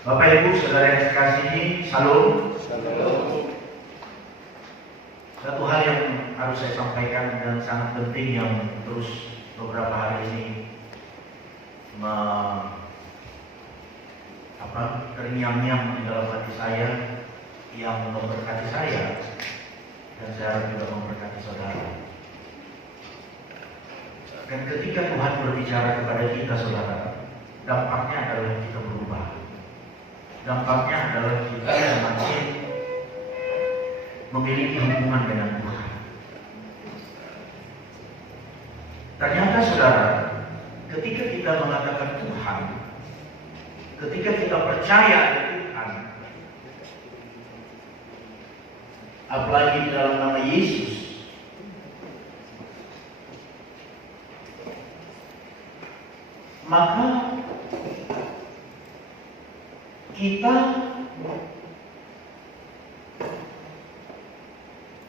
Bapak Ibu Saudara yang dikasihi, salam. Satu hal yang harus saya sampaikan dan sangat penting yang terus beberapa hari ini terngiang-ngiang di dalam hati saya, yang memberkati saya dan saya harap juga memberkati saudara. Dan ketika Tuhan berbicara kepada kita, saudara, dampaknya adalah kita berubah. Dampaknya adalah kita semakin memiliki hubungan dengan Tuhan. Ternyata saudara, ketika kita mengatakan Tuhan, ketika kita percaya Tuhan, apalagi di dalam nama Yesus, maka kita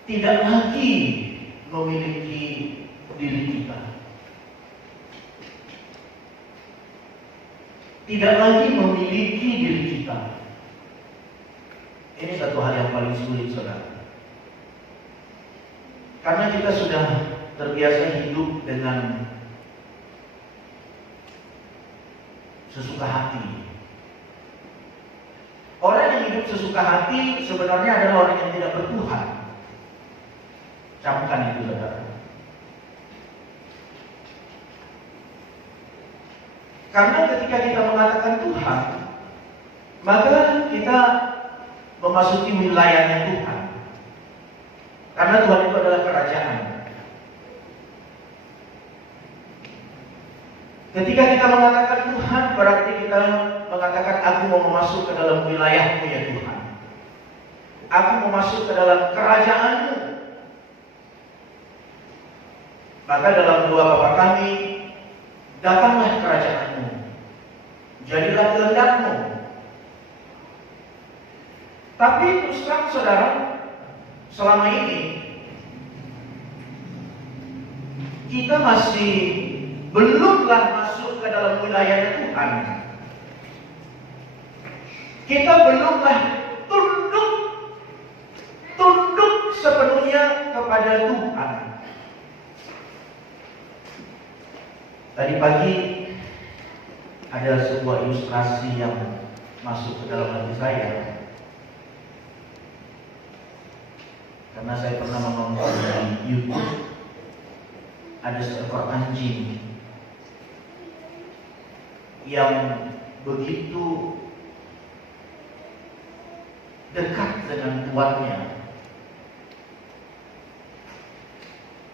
tidak lagi memiliki diri kita. Tidak lagi memiliki diri kita. Ini satu hal yang paling sulit, saudara. Karena kita sudah terbiasa hidup dengan sesuka hati. Orang yang hidup sesuka hati sebenarnya adalah orang yang tidak bertuhan. Camkan itu, saudara. Karena ketika kita mengatakan Tuhan, maka kita memasuki wilayahnya Tuhan. Karena Tuhan itu adalah kerajaan. Ketika kita mengatakan Tuhan, berarti kita mengatakan aku mau masuk ke dalam wilayahmu ya Tuhan. Aku mau masuk ke dalam kerajaanmu. Maka dalam doa Bapa kami, datanglah kerajaanmu, jadilah kehendakmu. Tapi terus terang saudara, selama ini kita masih belumlah masuk ke dalam wilayah Tuhan. Kita belumlah tunduk sepenuhnya kepada Tuhan. Tadi pagi ada sebuah ilustrasi yang masuk ke dalam hati saya. Karena saya pernah menonton di YouTube, ada seekor anjing yang begitu dekat dengan tuannya.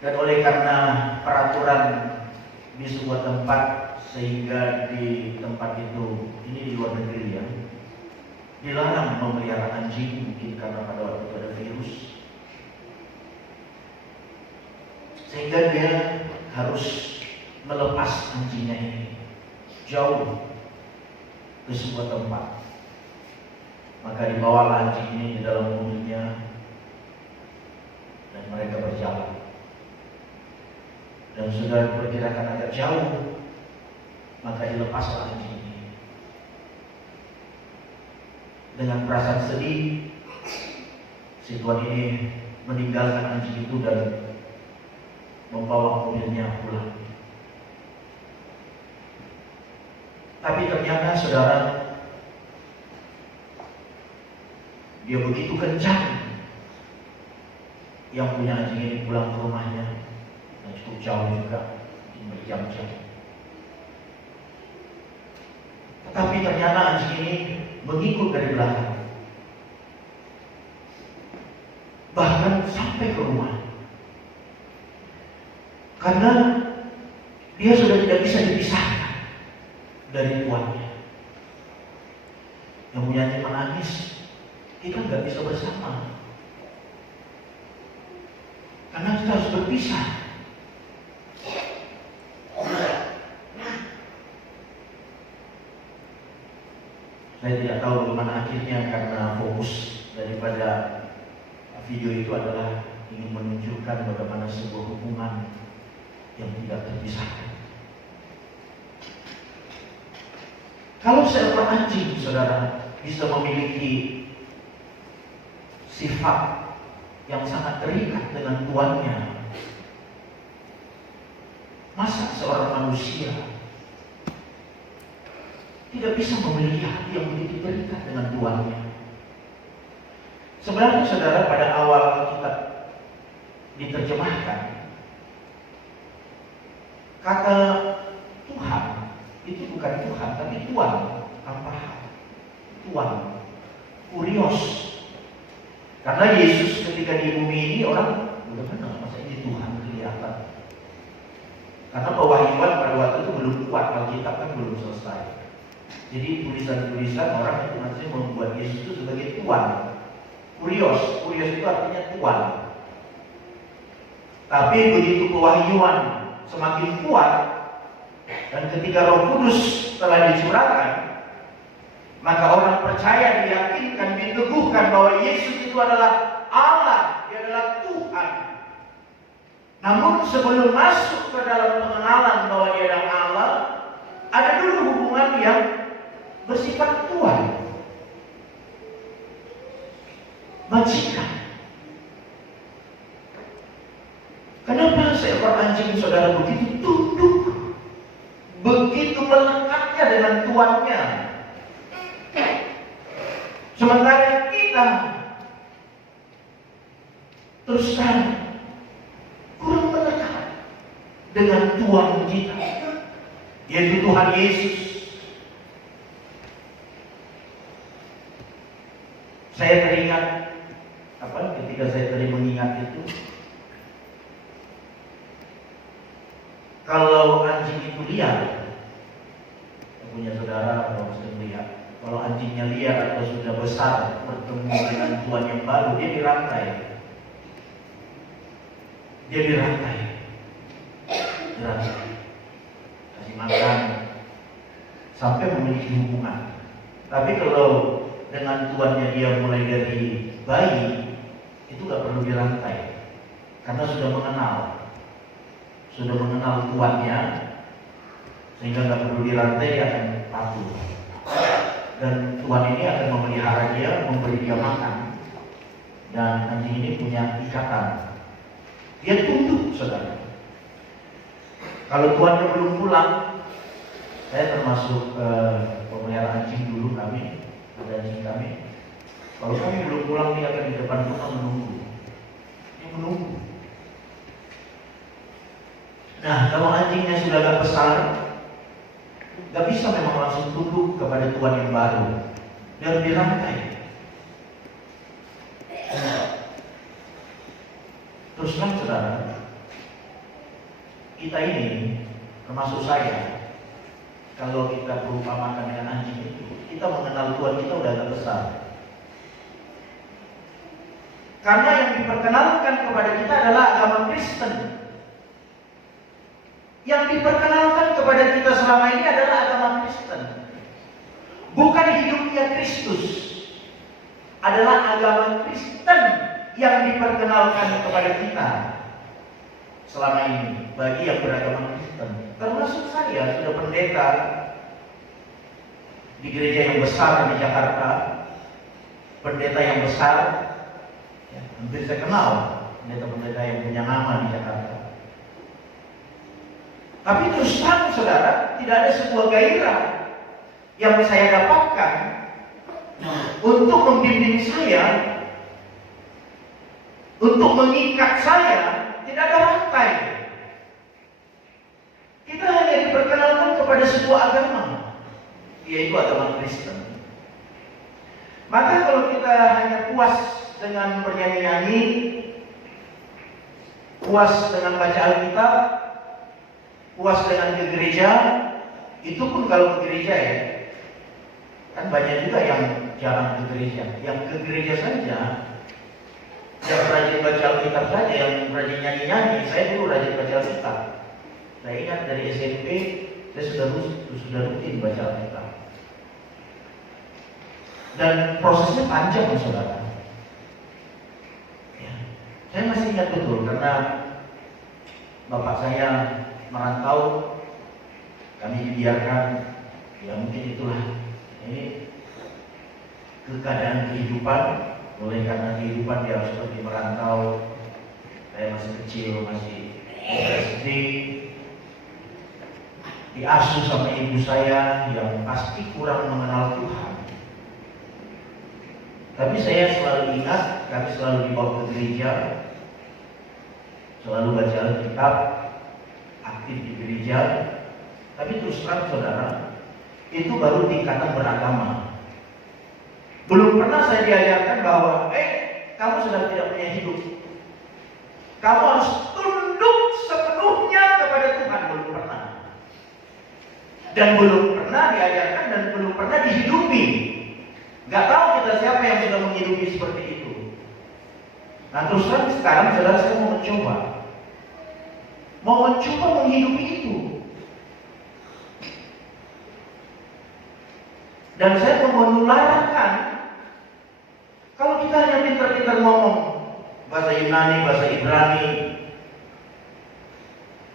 Dan oleh karena peraturan di sebuah tempat, sehingga di tempat itu, ini di luar negeri ya, dilarang memelihara anjing, mungkin karena pada waktu itu ada virus, sehingga dia harus melepas anjingnya ini jauh ke sebuah tempat. Maka dibawalah anjing ini di dalam mobilnya dan mereka berjalan. Dan sudah diperkirakan agak jauh, maka dilepaslah anjing ini. Dengan perasaan sedih, si tuan ini meninggalkan anjing itu dan membawa mobilnya pulang. Tapi ternyata saudara, dia begitu kencang yang punya anjing ini pulang ke rumahnya, dan cukup jauh juga, berjam-jam. Tetapi ternyata anjing ini mengikut dari belakang, bahkan sampai ke rumah. Karena dia sudah tidak bisa dipisahkan dari tuannya. Yang punya anjing menangis, kita nggak bisa bersama. Karena kita harus berpisah. Saya tidak tahu bagaimana akhirnya, karena fokus daripada video itu adalah ingin menunjukkan bagaimana sebuah hubungan yang tidak terpisahkan. Kalau seekor anjing, saudara, bisa memiliki sifat yang sangat terikat dengan tuannya. Masa seorang manusia tidak bisa memiliki hati yang begitu terikat dengan tuannya? Sebenarnya saudara, pada awal kitab diterjemahkan, kata Tuhan itu bukan Tuhan, tapi Tuan, tanpa H. Tuan, kurios. Karena Yesus ketika di bumi ini orang udah kenal, masa ini Tuhan kelihatan. Karena pewahyuan pada waktu itu belum kuat, Alkitab kan belum selesai. Jadi tulisan-tulisan orang itu nanti membuat Yesus itu sebagai Tuan. Kurios, kurios itu artinya Tuan. Tapi begitu pewahyuan semakin kuat, dan ketika Roh Kudus telah dicurahkan, maka orang percaya, diyakinkan, diteguhkan bahwa Yesus itu adalah Allah, Dia adalah Tuhan. Namun sebelum masuk ke dalam pengenalan bahwa Dia adalah Allah, ada dulu hubungan yang bersifat Tuhan, majikan. Kenapa seekor anjing saudara begitu tunduk, begitu melekatnya dengan tuannya? Sementara kita terus terang kurang melekat dengan Tuhan kita, yaitu Tuhan Yesus. Saya teringat ketika saya tadi mengingat itu, kalau anjing itu liar, saya punya saudara kalau sering lihat, kalau anjingnya liar atau sudah besar bertemu dengan tuan yang baru, dia dirantai. Kasih makan sampai memiliki hubungan. Tapi kalau dengan tuannya dia mulai dari bayi, itu gak perlu dirantai, karena sudah mengenal tuannya, sehingga gak perlu dirantai, dia akan patuh. Dan Tuhan ini akan memelihara dia, memberi dia makan. Dan anjing ini punya ikatan, dia tunduk, saudara. Kalau tuannya belum pulang, saya termasuk pemelihara anjing dulu, kami ada anjing kami. Kalau kami belum pulang, dia akan di depan rumah menunggu. Dia menunggu. Nah, kalau anjingnya sudah agak besar, gak bisa memang langsung tunduk kepada tuan yang baru, dia harus dirantai. Terus kan saudara, kita ini, termasuk saya, kalau kita berumpamakan dengan anjing itu, kita mengenal Tuhan kita udah agak besar. Karena yang diperkenalkan kepada kita adalah agama Kristen. Yang diperkenalkan kepada kita selama ini adalah agama Kristen. Bukan hidupnya Kristus. Adalah agama Kristen yang diperkenalkan kepada kita selama ini bagi yang beragama Kristen. Termasuk saya sudah pendeta di gereja yang besar di Jakarta, pendeta yang besar, ya, hampir saya kenal pendeta-pendeta yang punya nama di Jakarta. Tapi terus terang saudara, tidak ada sebuah gairah yang saya dapatkan untuk membimbing saya, untuk mengikat saya. Tidak ada rantai. Kita hanya diperkenalkan kepada sebuah agama, yaitu agama Kristen. Maka kalau kita hanya puas dengan bernyanyi-nyanyi, puas dengan baca Alkitab, puas dengan ke gereja, itu pun kalau ke gereja ya, kan banyak juga yang jarang ke gereja. Yang ke gereja saja, yang rajin baca Alkitab saja, yang rajin nyanyi-nyanyi. Saya dulu rajin baca Alkitab. Saya ingat dari SMP, saya sudah rutin baca Alkitab. Dan prosesnya panjang, saudara. Ya. Saya masih ingat betul, karena bapak saya merantau, kami dibiarkan, ya mungkin itulah. Ini ke keadaan kehidupan. Oleh karena kehidupan dia harus pergi merantau. Saya masih kecil, masih SD, diasuh sama ibu saya yang pasti kurang mengenal Tuhan. Tapi saya selalu ingat, kami selalu dibawa ke gereja, selalu baca Alkitab, aktif di gereja. Tapi terus terang saudara, itu baru tingkatan beragama. Belum pernah saya diajarkan bahwa, kamu sudah tidak punya hidup. Kamu harus tunduk sepenuhnya kepada Tuhan. Belum pernah. Dan belum pernah diajarkan dan belum pernah dihidupi. Gak tahu kita siapa yang sudah menghidupi seperti itu. Nah terus terang sekarang saudara, saya mau mencoba. Mau mencoba menghidupi itu. Dan saya mau menularkan. Kalau kita hanya pintar-pintar ngomong bahasa Yunani, bahasa Ibrani,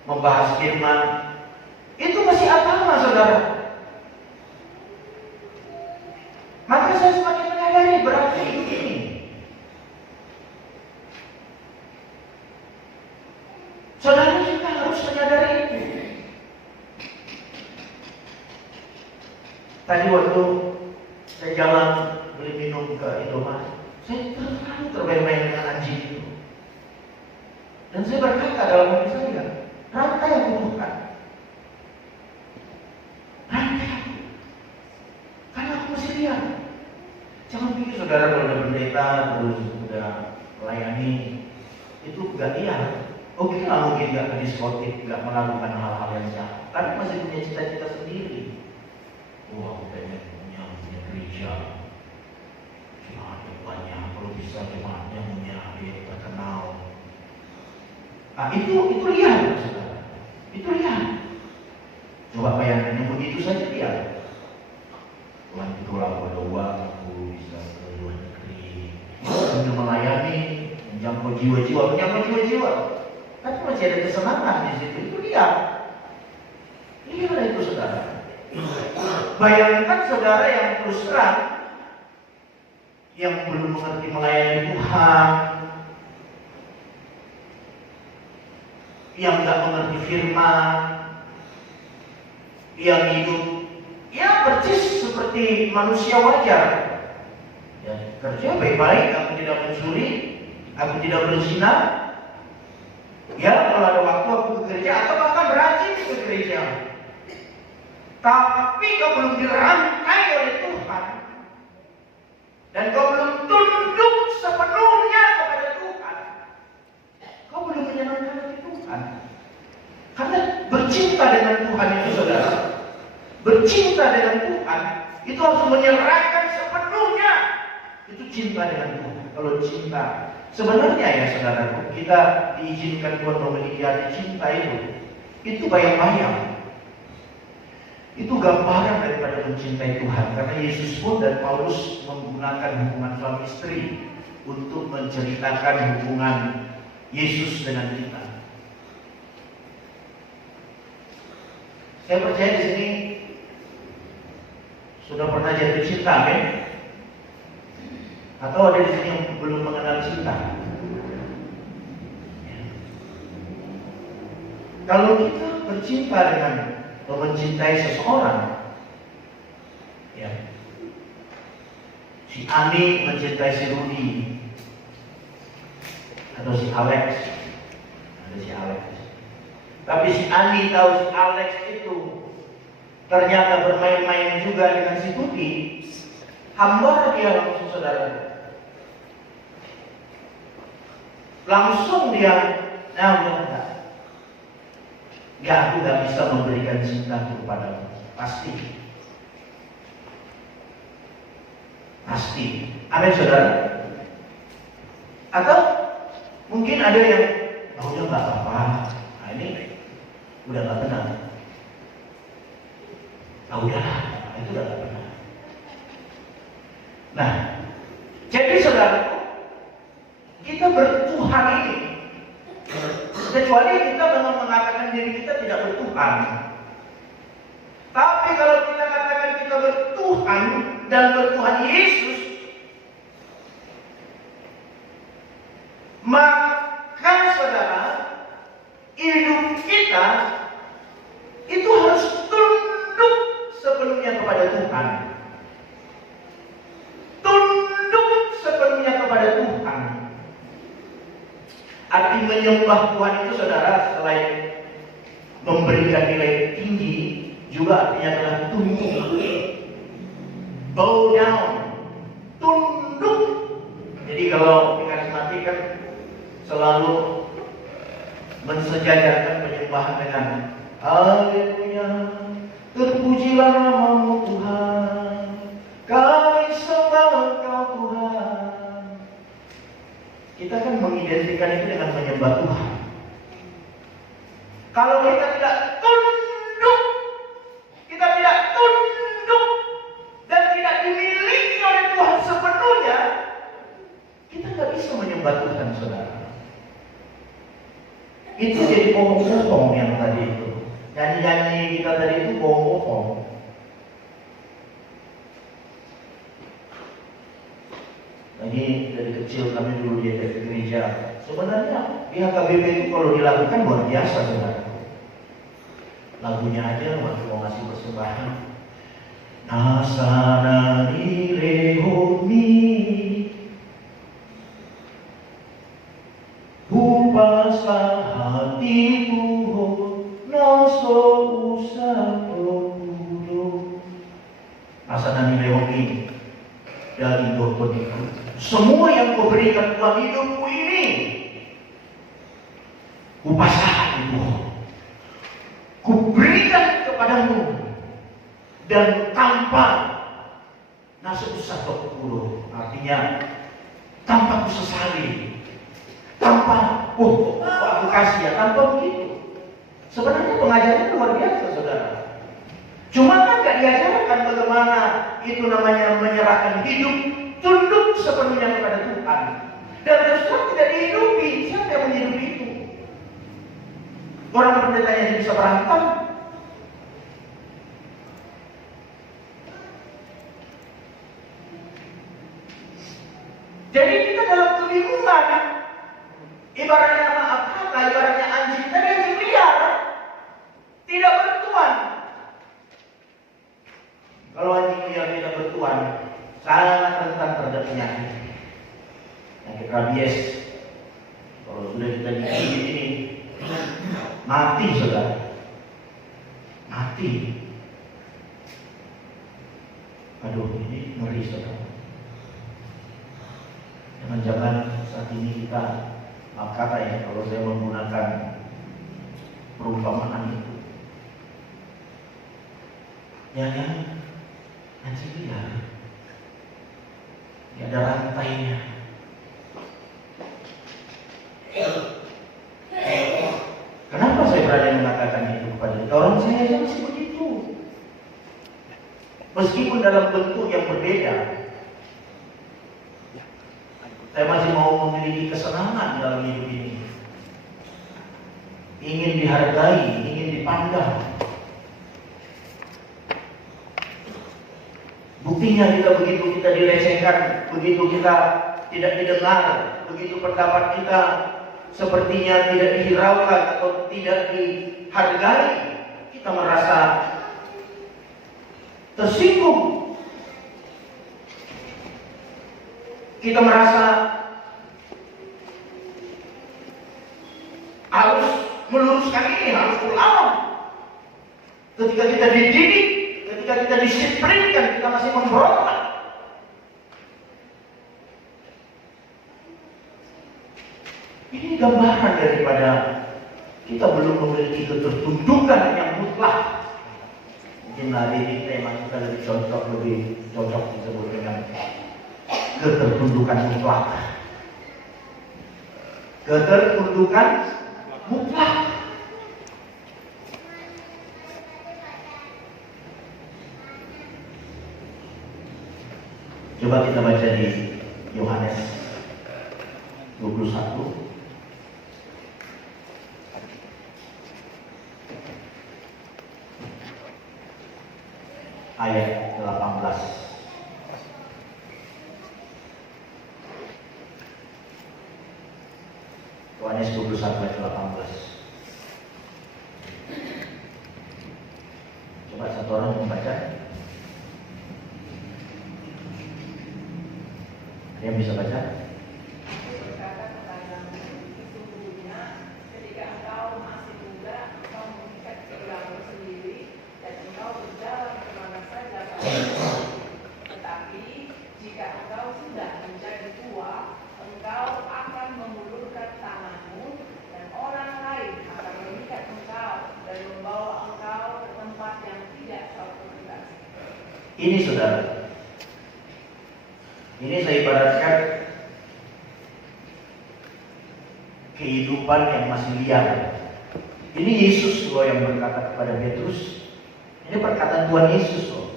membahas firman, itu masih agama saudara. Maka saya semakin menyadari berarti hidup ini. Saudara juga harus menyadari itu. Tadi waktu saya jalan beli minum ke Indomaret, saya terlalu termain-main dengan anjing itu. Dan saya berkata dalam hati saya, rantai aku bukan. Rantai aku. Karena aku masih lihat. Jangan pikir saudara kalau udah pendeta, terus udah melayani, itu gak lihat. Oke lah mungkin gak ke diskotik, gak melakukan hal-hal yang jahat. Tapi masih punya cita-cita sendiri. Wah, aku pengen punya gereja. Jemaatnya banyak, kalau bisa jemaatnya punya dia terkenal. Nah itu lihat saudara. Itu lihat. Coba bayangkan yang begitu saja lihat. Tuhan itulah pada uang aku bisa ke luar negeri, untuk melayani, menjangkau jiwa-jiwa. Tapi masih ada kesenangan di situ. Itu lihat. Lihat itu saudara. Bayangkan saudara yang terus terang, yang belum mengerti melayani Tuhan, yang tidak mengerti firman, yang hidup percis seperti manusia wajar. Ya, kerja baik-baik, aku tidak mencuri, aku tidak berzina. Ya, kalau ada waktu aku ke gereja atau bahkan berhaji ke gereja. Tapi kau belum dirangkai oleh Tuhan, dan kau belum tunduk sepenuhnya kepada Tuhan. Kau belum menyenangkan hati Tuhan. Karena bercinta dengan Tuhan itu saudara, bercinta dengan Tuhan itu harus menyerahkan sepenuhnya. Itu cinta dengan Tuhan. Kalau cinta, sebenarnya ya saudara, kita diizinkan Tuhan memiliki hati cinta itu bayang-bayang. Itu gambaran daripada mencintai Tuhan. Karena Yesus pun dan Paulus menggunakan hubungan suami istri untuk menceritakan hubungan Yesus dengan kita. Saya percaya di sini sudah pernah jatuh cinta, kan? Atau ada di sini yang belum mengenal cinta? Ya. Kalau kita bercinta dengan atau mencintai seseorang, ya, si Ani mencintai si Rudi, atau si Alex, ada si Alex. Tapi si Ani tahu si Alex itu ternyata bermain-main juga dengan si Rudi, hamba dia langsung saudara. Langsung dia, ya aku gak bisa memberikan cinta kepadamu. Pasti. Amin saudara. Atau mungkin ada yang udah gak apa-apa. Nah ini udah gak benar. Udah, itu udah gak benar. Nah, jadi saudara, kita bertuhan ini, kecuali kita memang mengatakan diri kita tidak bertuhan. Tapi kalau kita katakan kita bertuhan dan bertuhan Yesus, Maka saudara, hidup kita itu harus tunduk sepenuhnya kepada Tuhan. Tunduk sepenuhnya kepada Tuhan. Arti menyembah Tuhan itu saudara, selain memberikan nilai tinggi, juga artinya adalah tunduk. Bow down. Tunduk. Jadi kalau di karismatik kan selalu mensejajarkan penyembahan dengan haleluya, terpujilah namamu Tuhan, kami sembah Engkau Tuhan. Kita kan mengidentikan itu dengan menyembah Tuhan. Kalau kita tidak tunduk, kita tidak tunduk dan tidak dimiliki oleh Tuhan sepenuhnya, kita nggak bisa menyembah Tuhan, saudara. Itu jadi bohong-bohong yang tadi itu. Nyanyi-nyanyi kita tadi itu bohong-bohong. Ini dari kecil kami dulu di gereja. Sebenarnya di HKBP itu kalau dilakukan luar biasa, saudara. Lagunya aja waktu mau ngasih persembahan. Nasanani rehomi Upaslah hatiku naso usapo kudo. Nasanani rehomi dari Tuhan. Semua yang kau berikan Tuhan hidupku ini, upaslah hatiku, kuberikan kepadamu, dan tanpa naso usapo kudo, artinya tanpa kusesali, tanpa aku kasih ya, tanpa begitu. Sebenarnya pengajaran luar biasa, saudara. Cuma kan gak diajarkan bagaimana itu namanya menyerahkan hidup, tunduk sepenuhnya kepada Tuhan. Dan terus terang tidak dihidupi. Siapa yang menghidupi itu? Orang pendetanya bisa berantem. Jadi kita dalam kebingungan. Ibaratnya maaf kata, ibaratnya anjing tadi, anjing liar, tidak bertuan. Kalau anjing liar tidak bertuan, sangat rentan terhadap penyakit rabies. Kalau sudah kita digigit ini, mati, saudara, mati. Aduh, ini ngeri, saudara. Jangan-jangan saat ini kita, maaf kata ya, kalau saya menggunakan perumpamaan itu, ya anjing liar, ya ada rantainya. Kenapa saya berani mengatakan itu kepada kita? Orang saya aja masih begitu, meskipun dalam bentuk yang berbeda. Saya masih mau memiliki kesenangan dalam hidup ini. Ingin dihargai, ingin dipandang. Buktinya begitu kita dilecehkan, begitu kita tidak didengar, begitu pendapat kita sepertinya tidak dihiraukan atau tidak dihargai, kita merasa tersinggung. Kita merasa harus meluruskan ini, harus ulang. Ketika kita dididik, ketika kita disiplinkan, kita masih memberontak. Ini gambaran daripada kita belum memiliki ketertundukan yang mutlak. Mungkin hari ini tema kita lebih cocok disebut dengan ketertundukan mutlak. Ketertundukan mutlak. Coba kita baca di Yohanes 21 ayat 18. Yohanes 21 ayat 18. Coba satu orang membaca. Ada yang bisa baca? Berkata kepadamu, sesungguhnya ketika engkau masih muda, engkau mengikat tulangmu sendiri, dan engkau berjalan kemana saja kau mau. Tetapi jika engkau sudah menjadi tua, engkau akan mengulurkan tanganmu, dan orang lain akan mengikat engkau dan membawa engkau ke tempat yang tidak kau kehendaki. Ini saudara, ini saya ibaratkan kehidupan yang masih liar. Ini Yesus loh yang berkata kepada Petrus. Ini perkataan Tuhan Yesus loh.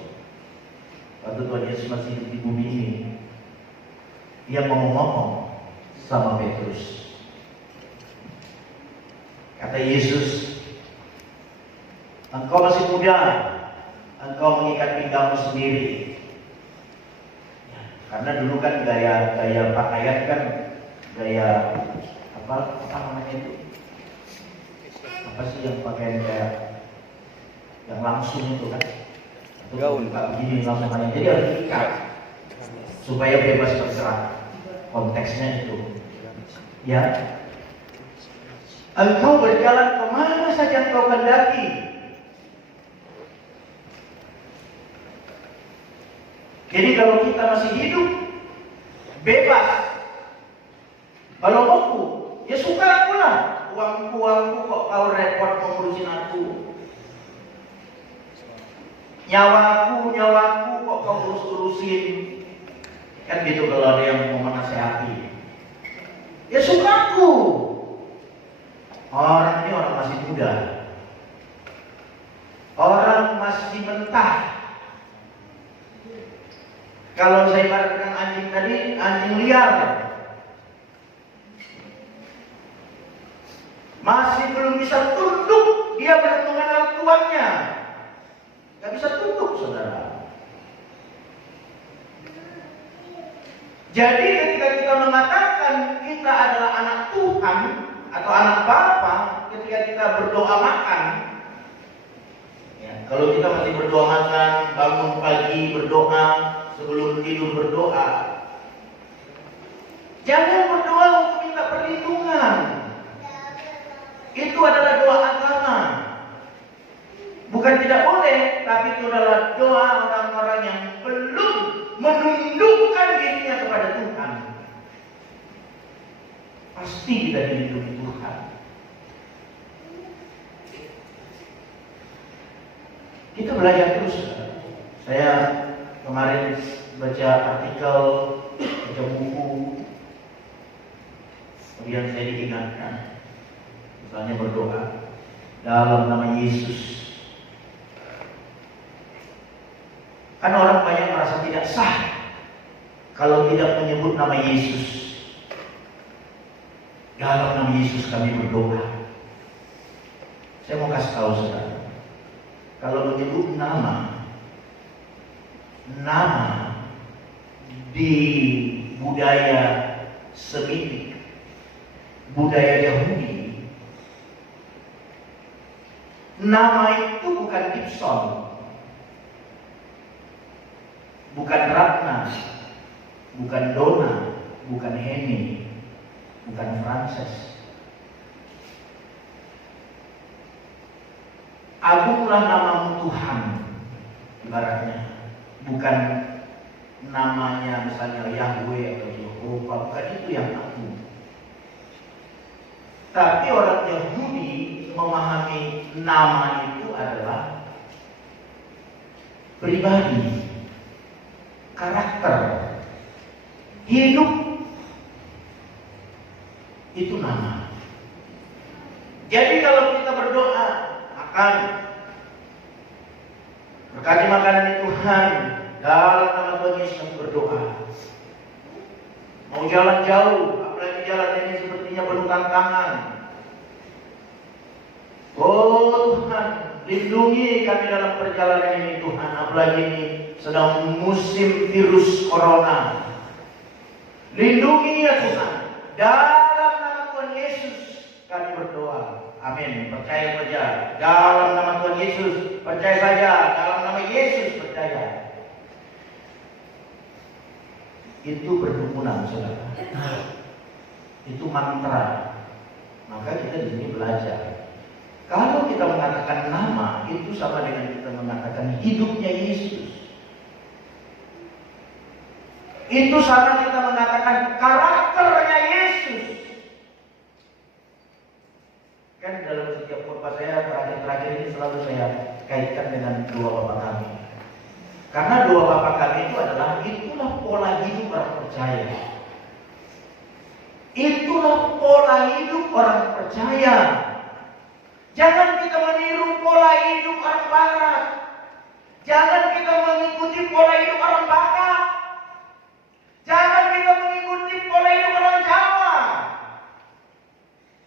Waktu Tuhan Yesus masih hidup di bumi ini, Dia ngomong-ngomong sama Petrus. Kata Yesus, engkau masih muda, engkau mengikat pinggangmu sendiri. Karena dulu kan gaya pakaian kan gaya apa namanya itu? Apa sih yang pakaian kayak yang langsung itu kan? Gaun begini langsung hanya jadi harus diikat supaya bebas bergerak. Konteksnya itu. Ya. Engkau berjalan kemana saja engkau kehendaki. Jadi kalau kita masih hidup, bebas. Kalau aku, ya suka aku lah. Uangku kok kau repot mengurusin aku. Nyawaku kok kau urus-urusin. Kan gitu kalau ada yang mau menasehati. Ya suka aku. Orang ini orang masih muda. Orang masih mentah. Kalau saya ibaratkan anjing tadi, anjing liar. Masih belum bisa tunduk, dia belum mengenal tuannya. Gak bisa tunduk, saudara. Jadi ketika kita mengatakan kita adalah anak Tuhan atau anak Bapa, ketika kita berdoa makan, ya, kalau kita masih berdoa makan, bangun pagi berdoa, sebelum tidur berdoa. Jangan berdoa untuk minta perlindungan. Itu adalah doa agama. Bukan tidak boleh, tapi itu adalah doa orang-orang yang belum menundukkan dirinya kepada Tuhan. Pasti kita dilindungi Tuhan. Kita belajar terus. Saya kemarin baca artikel, baca buku, kemudian saya diingatkan, misalnya berdoa dalam nama Yesus. Kan orang banyak merasa tidak sah kalau tidak menyebut nama Yesus. Dalam nama Yesus kami berdoa. Saya mau kasih tahu saudara, kalau menyebut nama di budaya Semitik, budaya Yahudi, nama itu bukan Gibson, bukan Ratna, bukan Donna, bukan Henny, bukan Frances. Agunglah namamu Tuhan, ibaratnya. Bukan namanya misalnya Yahweh atau Yehova, bukan itu yang agung. Tapi orang Yahudi memahami nama itu adalah pribadi, karakter, hidup. Itu nama. Jadi kalau kita berdoa, makan, berkati makanan Tuhan, dalam nama Tuhan Yesus kami berdoa. Mau jalan jauh, apalagi jalan ini sepertinya penuh tantangan. Oh Tuhan, lindungi kami dalam perjalanan ini Tuhan, apalagi ini sedang musim virus corona. Lindungi ya Tuhan, dalam nama Tuhan Yesus. Amin. Percaya saja dalam nama Tuhan Yesus. Percaya saja dalam nama Yesus. Percaya. Itu perdukunan, saudara. Itu mantra. Maka kita di sini belajar. Kalau kita mengatakan nama, itu sama dengan kita mengatakan hidupnya Yesus. Itu sama kita mengatakan karakternya Yesus. Kan dalam setiap khotbah saya terakhir ini selalu saya kaitkan dengan dua bapak kami. Karena dua bapak kami itu adalah itulah pola hidup orang percaya. Itulah pola hidup orang percaya. Jangan kita meniru pola hidup orang barat. Jangan kita mengikuti pola hidup orang Batak. Jangan kita mengikuti pola hidup orang Jawa.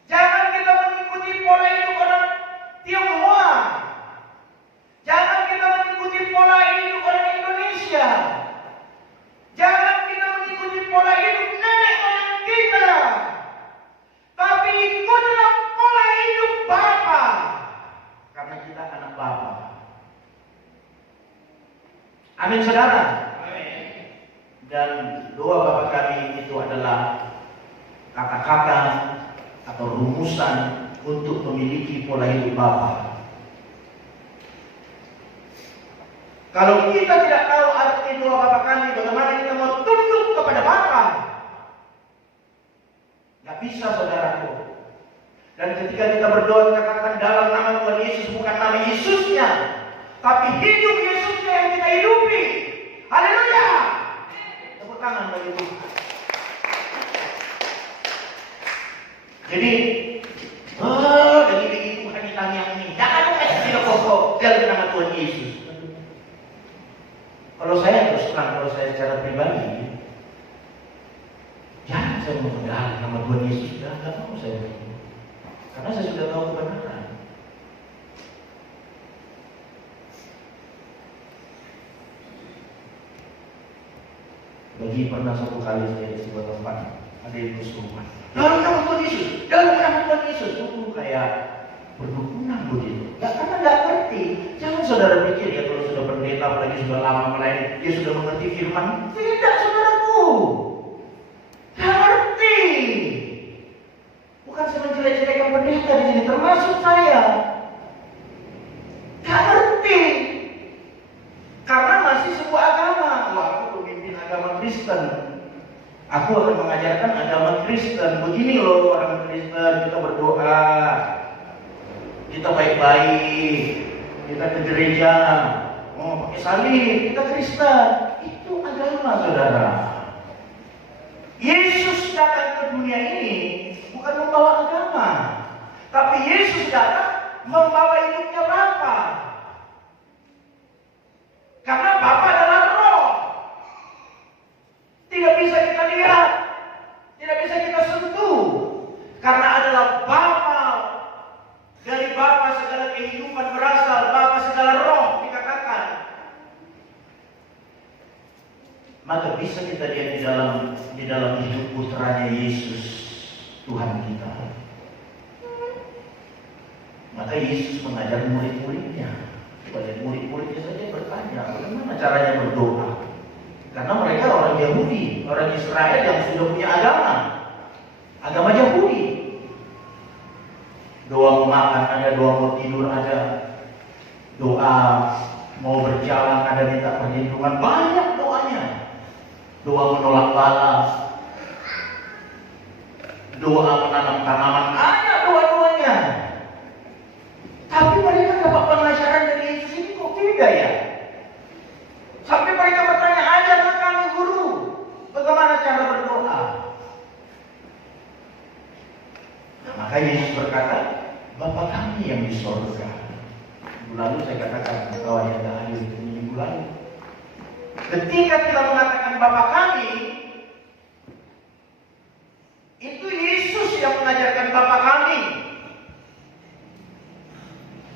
Jangan kita mengikuti pola hidup orang Tionghoa. Jangan kita mengikuti pola hidup orang Indonesia. Jangan kita mengikuti pola hidup nenek moyang kita. Tapi ikutlah pola hidup Bapa. Karena kita anak Bapa. Amin, saudara. Dan dua bapak kami itu adalah kata-kata atau rumusan untuk memiliki pola hidup Bapa. Kalau kita tidak tahu arti dua bapak kami, bagaimana kita mau tunduk kepada Bapa? Gak bisa, saudaraku. Dan ketika kita berdoa, kita katakan dalam nama Tuhan Yesus, bukan nama Yesusnya, tapi hidup Yesusnya yang kita hidupi. Haleluya! Tepuk tangan bagi Tuhan. Jadi, dari begitu bukan hitam yang ini. Jangan lupa tidak pokok dalam nama Tuhan Yesus. Kalau saya terus terang, kalau saya secara pribadi, jangan saya mengenal nama Tuhan Yesus. Tidak mau saya begitu. Karena saya sudah tahu kebenaran. Bagi pernah satu kali saya di sebuah tempat ada yang kesurupan. Dalam nama Tuhan Yesus, dalam nama Tuhan Yesus. Itu kayak berdukunan begitu. Ya karena nggak ngerti. Jangan saudara pikir ya kalau sudah pendeta apalagi sudah lama melayani, dia sudah mengerti firman. Tidak, saudaraku. Nggak ngerti. Bukan saya menjelek-jelekan pendeta di sini, termasuk saya. Nggak ngerti. Karena masih sebuah agama. Wah, aku pemimpin agama Kristen. Aku akan mengajarkan agama Kristen. Begini loh orang Kristen, kita berdoa. Kita baik-baik. Kita ke gereja. Oh, pakai salib. Kita Kristen. Itu agama, saudara. Yesus datang ke dunia ini bukan membawa agama. Tapi Yesus datang membawa hidupnya Bapa. Karena Bapa adalah roh. Tidak bisa kita lihat. Tidak bisa kita sentuh. Karena adalah Bapa. Dari Bapa segala kehidupan berasal. Bapa segala roh dikatakan. Maka bisa kita lihat di dalam hidup putranya Yesus, Tuhan kita. Maka Yesus mengajar murid-muridnya. Kepada murid-muridnya saja bertanya, bagaimana caranya berdoa? Karena mereka orang Yahudi, orang Israel yang sudah punya agama Yahudi. Doa mau makan ada, doa mau tidur ada, doa mau berjalan ada, minta perlindungan, banyak doanya. Doa menolak bala, doa menanam tanaman, ada doa-doanya. Tapi mereka dapat pengajaran dari Yesus ini kok tidak ya? Sampai mereka bertanya, ajarlah kami guru, bagaimana cara berdoa? Nah, maka Yesus berkata, Bapa kami yang di sorga. Minggu lalu saya katakan, kawan yang tak hadir minggu lalu. Ketika kita mengatakan Bapa kami, itu Yesus yang mengajarkan Bapa kami.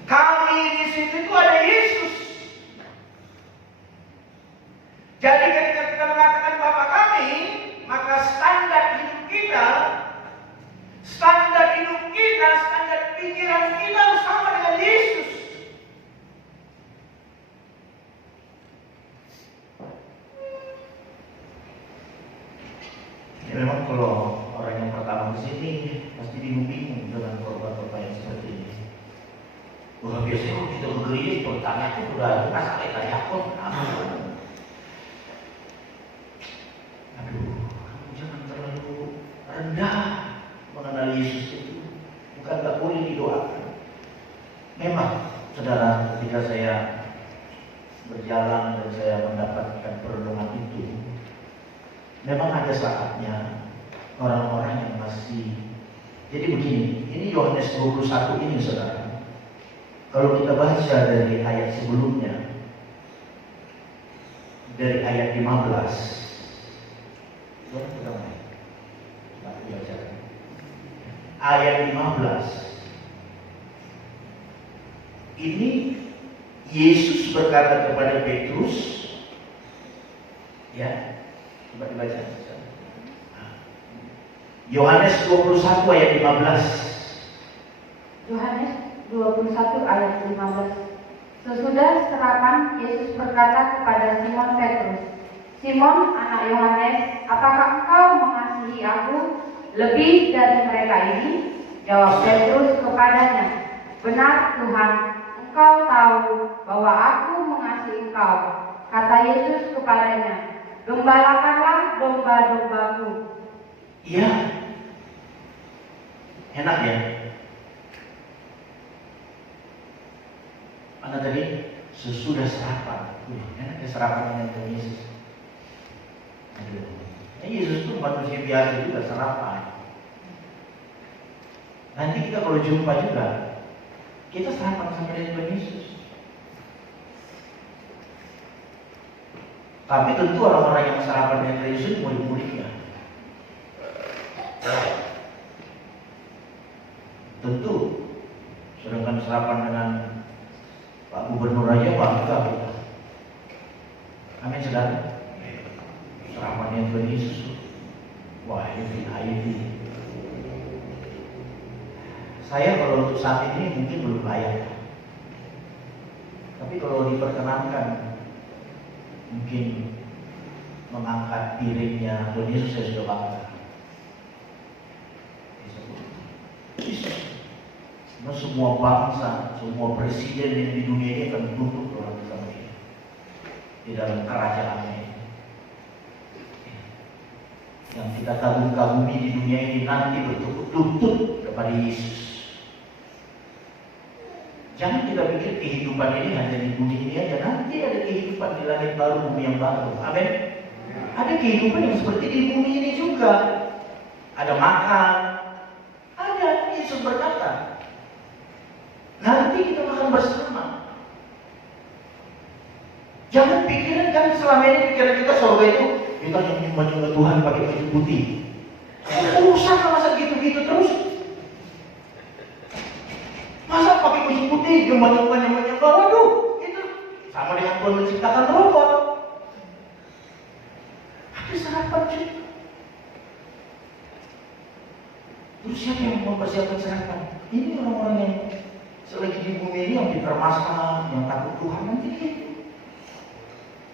Kami di situ itu ada Yesus. Jadi ketika kita mengatakan Bapa kami, maka standar hidup kita, standar pikiran kita sama dengan Yesus. Ya, memang kalau orang yang pertama ke sini pasti bingung-bingung dengan korban-korban yang seperti ini. Wah, biasanya kalau kita bergeria bertanya itu udah pas kayak Yakob. Aduh, kamu jangan terlalu rendah mengenal Yesus itu. Bukan tak boleh didoakan. Memang, saudara, ketika saya berjalan dan saya mendapatkan perenungan itu, memang ada saatnya orang-orang yang masih. Jadi begini, ini Yohanes 21 ini, saudara. Kalau kita baca dari ayat sebelumnya, dari ayat 15, ayat 15, ini Yesus berkata kepada Petrus, ya, coba dibaca. Yohanes 21 ayat 15. Yohanes 21 ayat 15. Sesudah serapan, Yesus berkata kepada Simon Petrus, "Simon, anak Yohanes, apakah engkau mengasihi aku lebih dari mereka ini?" Jawab Petrus kepadanya, "Benar Tuhan, engkau tahu bahwa aku mengasihi engkau." Kata Yesus kepadanya, "Gembalakanlah domba-dombaku." Iya, enak ya. Mana tadi? Sesudah serapan. Enak ya serapan dengan Yesus. Aduh. Yesus itu manusia biasa juga sarapan. Nanti kita kalau jumpa juga, kita sarapan sama dengan Yesus. Tapi tentu orang-orang yang sarapan dengan Yesus murid-muridnya. Tentu, sedangkan sarapan dengan Pak Gubernur aja bangga kita. Amin, saudara. Serapannya Tuhan Yesus. Wah, ini. Saya kalau untuk saat ini mungkin belum layak. Tapi kalau diperkenankan, mungkin mengangkat piringnya Tuhan Yesus, saya sudah bangga. Yesus. Karena semua bangsa, semua presiden yang di dunia ini akan tunduk orang sama dia di dalam kerajaannya ini. Yang kita kagum-kagumi di dunia ini nanti bertukuk lutut kepada Yesus. Jangan kita pikir kehidupan ini hanya di bumi ini aja. Nanti ada kehidupan di langit baru, bumi yang baru. Amin. Ada kehidupan yang seperti di bumi ini juga. Ada makan. Ada, Yesus berkata, nanti kita akan bersama. Jangan pikiran kan selama ini pikiran kita surga itu kita nyembah Tuhan pakai baju putih. Urusan masa gitu-gitu terus. Masa pakai baju putih nyembah. Waduh, itu sama dengan Tuhan menciptakan robot. Ada sarapan cuy. Terus siapa yang mempersiapkan sarapan? Ini orang-orang yang selagi di bumi ini yang dipermasalahkan, yang takut Tuhan nanti gitu.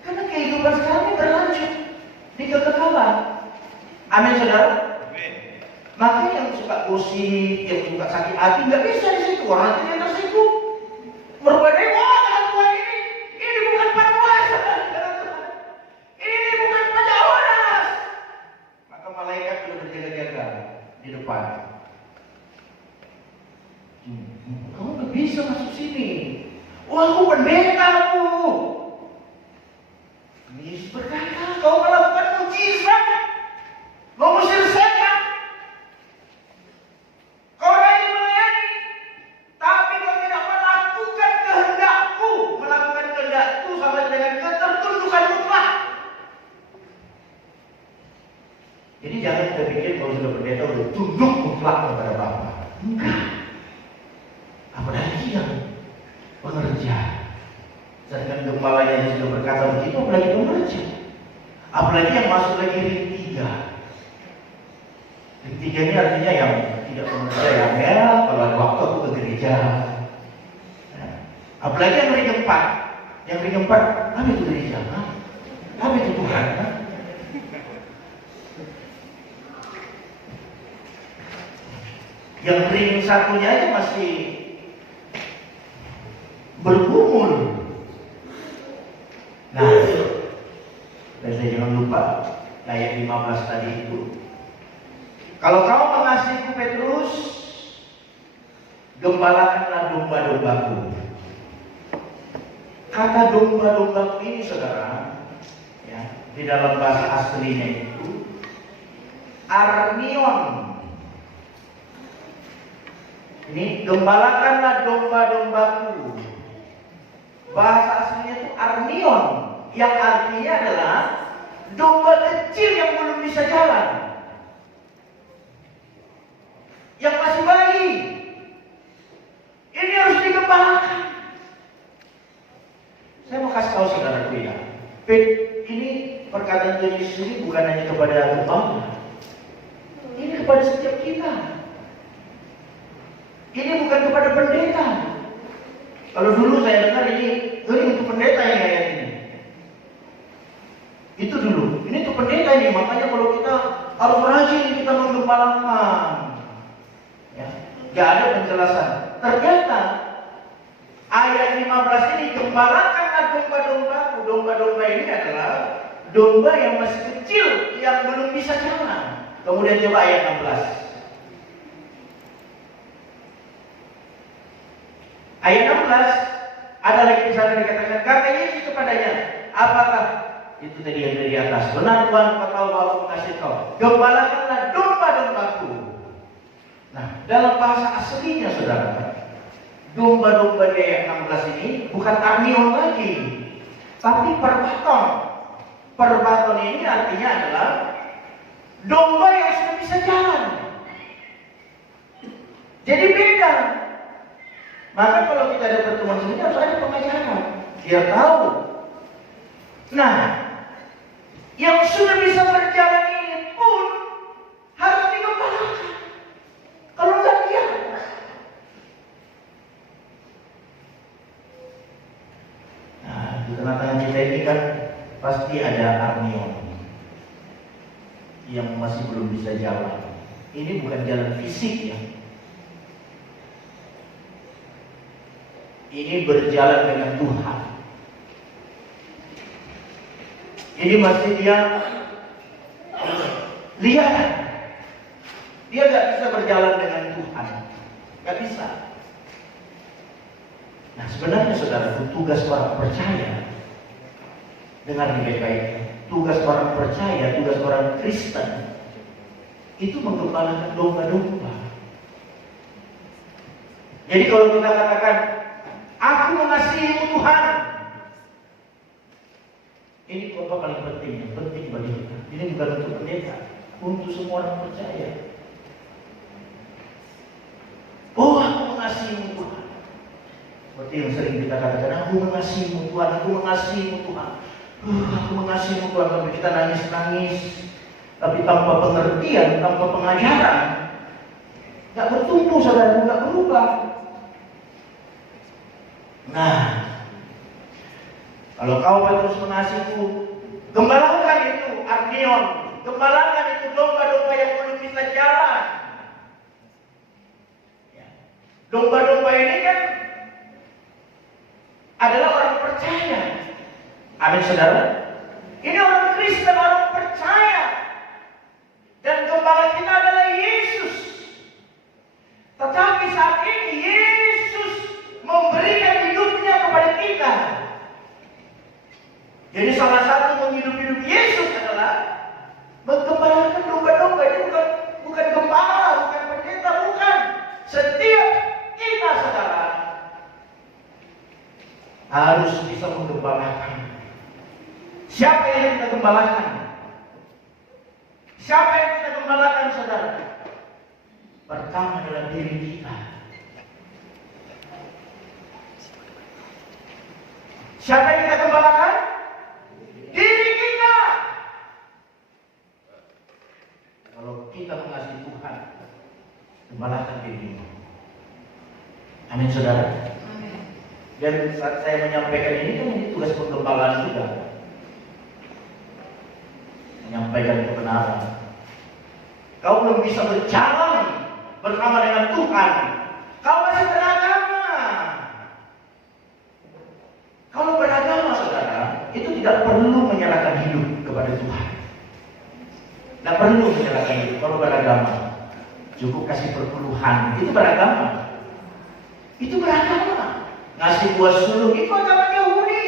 Karena kehidupan sekarang ini berlanjut di kekekalan. Amin, saudara. Amin. Makanya yang suka gosip, yang suka sakit hati nggak bisa di situ. Orang itu yang tersinggung. Berbagai dengan Tuhan ini bukan perpuasa. Ini bukan pajak waras. Maka malaikat sudah berjaga-jaga di depan. Kamu nggak bisa masuk sini. Wah, aku pendetamu. Yesus berkata, kau melakukan mujizat, mengusir setan, kau rajin melayani, tapi kau tidak melakukan kehendakku. Melakukan kehendakku sama dengan ketertundukan mutlak. Jadi jangan kita pikir kalau sudah pendeta sudah tunduk mutlak kepada Bapa. Enggak. Apalagi yang pengerja. Sedangkan kepalanya sudah berkata begitu, apalagi pengerja. Apalagi yang masuk lagi ring 3. Ring Ketiga ini artinya yang tidak mengerja yang kalau ada waktu aku ke gereja. Nah, apalagi yang ring keempat. Yang ring keempat, apa itu gereja? Apa itu Tuhan? Yang ring satunya aja masih bergumul. Nah, dan saya jangan lupa ayat 15 tadi itu. Kalau kau mengasihiku Petrus, gembalakanlah domba-dombaku. Kata domba-dombaku ini saudara, ya, di dalam bahasa aslinya itu arnion. Ini gembalakanlah domba-dombaku. Bahasa aslinya itu arnion, yang artinya adalah domba kecil yang belum bisa jalan, yang masih bayi. Ini harus digembalakan. Saya mau kasih tahu saudaraku ya, ini perkataan Tuhan Yesus ini bukan hanya kepada gembala, ini kepada setiap kita. Ini bukan kepada pendeta. Kalau dulu saya dengar ini untuk pendeta ini ayat ini. Itu dulu. Ini untuk pendeta ini. Makanya kalau kita harus rajin kita menggembalakan. Ya, gak ada penjelasan. Ternyata ayat 15 ini gembalakanlah domba-dombaku. Domba-domba ini adalah domba yang masih kecil yang belum bisa jalan. Kemudian coba ayat 16. Ayat 16 ada lagi di sana dikatakan, kata Yesus kepadanya, apakah itu tadi yang dari atas? Benar Tuhan, kau tahu bahwa aku mengasihi kau. Gembalakanlah domba-dombaku. Nah, dalam bahasa aslinya saudara, domba-domba di ayat 16 ini bukan arnion lagi, tapi perbaton. Perbaton ini artinya adalah domba yang sudah bisa jalan. Jadi beda. Maka kalau kita ada pertemuan sini harus ada pengajaran, biar tahu. Nah, yang sudah bisa berjalan ini pun harus digembalakan. Kalau enggak dia. Nah, di tengah-tengah kita ini kan pasti ada arnion yang masih belum bisa jalan. Ini bukan jalan fisik ya. Ini berjalan dengan Tuhan. Ini masih dia lihat. Dia gak bisa berjalan dengan Tuhan. Gak bisa. Nah sebenarnya saudara, tugas orang percaya, dengar nih baik-baik, tugas orang percaya, tugas orang Kristen itu menggembalakan domba-domba. Jadi kalau kita katakan aku mengasihimu Tuhan, ini apa paling penting bagi kita. Ini bukan untuk pendeta, untuk semua orang percaya. Oh, aku mengasihimu Tuhan. Seperti yang sering kita katakan, aku mengasihimu Tuhan, aku mengasihimu Tuhan. Aku mengasihimu Tuhan, tapi kita nangis-nangis, tapi tanpa pengertian, tanpa pengajaran, nggak bertumbuh saudara, nggak berubah. Nah, kalau kau Petrus mengasihiku, gembalakan itu arnion, gembalakan itu domba-domba yang belum bisa jalan. Ya. Domba-domba ini kan adalah orang percaya. Amin saudara. Ini orang Kristen, orang percaya. Dan gembala kita adalah Yesus. Tetapi saat ini Yesus memberikan hidupnya kepada kita. Jadi salah satu menghidup Yesus adalah menggembalakan domba-domba. Ini bukan gembala, bukan pendeta, bukan. Setiap kita saudara harus bisa menggembalakan. Siapa yang kita gembalakan? Siapa yang kita gembalakan saudara? Pertama adalah diri kita. Siapa yang kita gembalakan? Diri kita. Kalau kita mengasihi Tuhan, gembalakan dirimu. Amin saudara. Dan saat saya menyampaikan ini kan ini tugas penggembalaan juga, menyampaikan kebenaran. Kau belum bisa berjalan bersama dengan Tuhan, kau masih beragama. Kalau beragama saudara, itu tidak perlu menyerahkan hidup kepada Tuhan. Tidak perlu menyerahkan hidup kalau beragama. Cukup kasih perpuluhan, itu beragama. Itu beragama. Ngasih buah sulung, itu agama Yahudi.